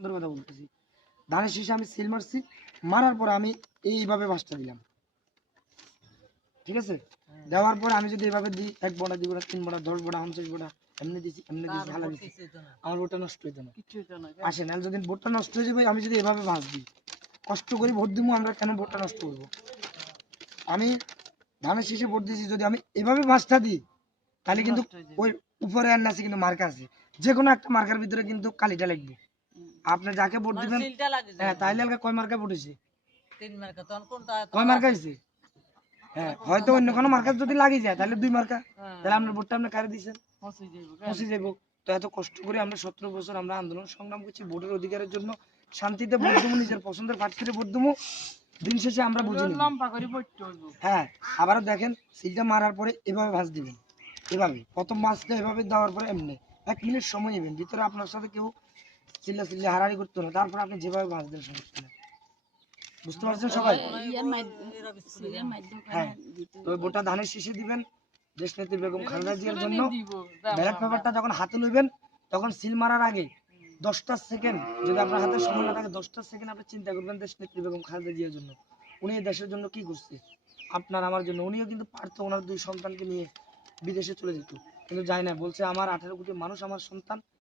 সুন্দর কথা বলতেছি। ধানের শীষে আমি সিল মারছি, মারার পরে আমি এইভাবে বাঁশটা দিলাম, ঠিক আছে? দেওয়ার পরে আমি যদি এভাবে দিই 1 বড়া 2 বড়া 3 বড়া 10 বড়া 50 বড়া এমনি দিছি হালা দিছি, আমার ভোটটা নষ্ট হইতো না। আসেন আর যদি ভোটটা নষ্ট হয়ে যাবে, আমি যদি এভাবে বাঁশ দিই, কষ্ট করে ভোট দিব, আমরা কেন ভোটটা নষ্ট করবো? আমি ধানের শীষে ভোট দিয়েছি, যদি আমি এভাবে বাঁশটা দিই তাহলে কিন্তু ওই উপরে আর নাচে কিন্তু মার্কা আছে, যে কোনো একটা মার্কার ভিতরে কিন্তু কালিটা লাগবে। আপনি যাকে ভোট দিবেন, হ্যাঁ, তাইলে আলগা কয় মার্কা ভোট হয়েছে, 3 মার্কা, তখন কোনটা কয় মার্কা হয়েছে? হ্যাঁ, হয়তো অন্য কোনো মার্কা যদি লাগি যায় তাহলে 2 মার্কা, তাহলে আপনার ভোটটা আপনি কারে দিয়েছেন, পৌঁছে যাবো। তো এত কষ্ট করে আমরা 17 বছর আমরা আন্দোলন সংগ্রাম করছি ভোটের অধিকারের জন্য, শান্তিতে ভোট দেবো, নিজের পছন্দের প্রার্থীকে ভোট দেবো, দিন শেষে আমরা বুঝি নিব। হ্যাঁ, আবারও দেখেন সিলটা মারার পরে এভাবে ভাঁজ দিবেন, এভাবে প্রথম ভাঁজটা এভাবে দেওয়ার পরে এমনি 1 মিনিট সময় নেবেন, ভিতরে আপনার সাথে কেউ চিল্লা হারাহারি করতে না, তারপর আপনি যেভাবে ভাঁজ দেন সমস্যা নেই। বুঝতে পারছেন সবাই? হ্যাঁ, তো ভোটটা ধানের শীষে দিবেন দেশ নেত্রী বেগম খালেদা জিয়ার জন্য। ব্যালট পেপারটা যখন হাতে লইবেন তখন সিল মারার আগে 10টা সেকেন্ড, যদি আপনার হাতে সময় না থাকে 10টা সেকেন্ড আপনি চিন্তা করবেন দেশ নেত্রী বেগম খালেদা জিয়ার জন্য, উনি এই দেশের জন্য কি করছে, আপনার আমার জন্য। উনিও কিন্তু পারতো ওনার 2 সন্তানকে নিয়ে বিদেশে চলে যেত, কিন্তু যায় না, বলছে আমার 18 কোটি মানুষ আমার সন্তান,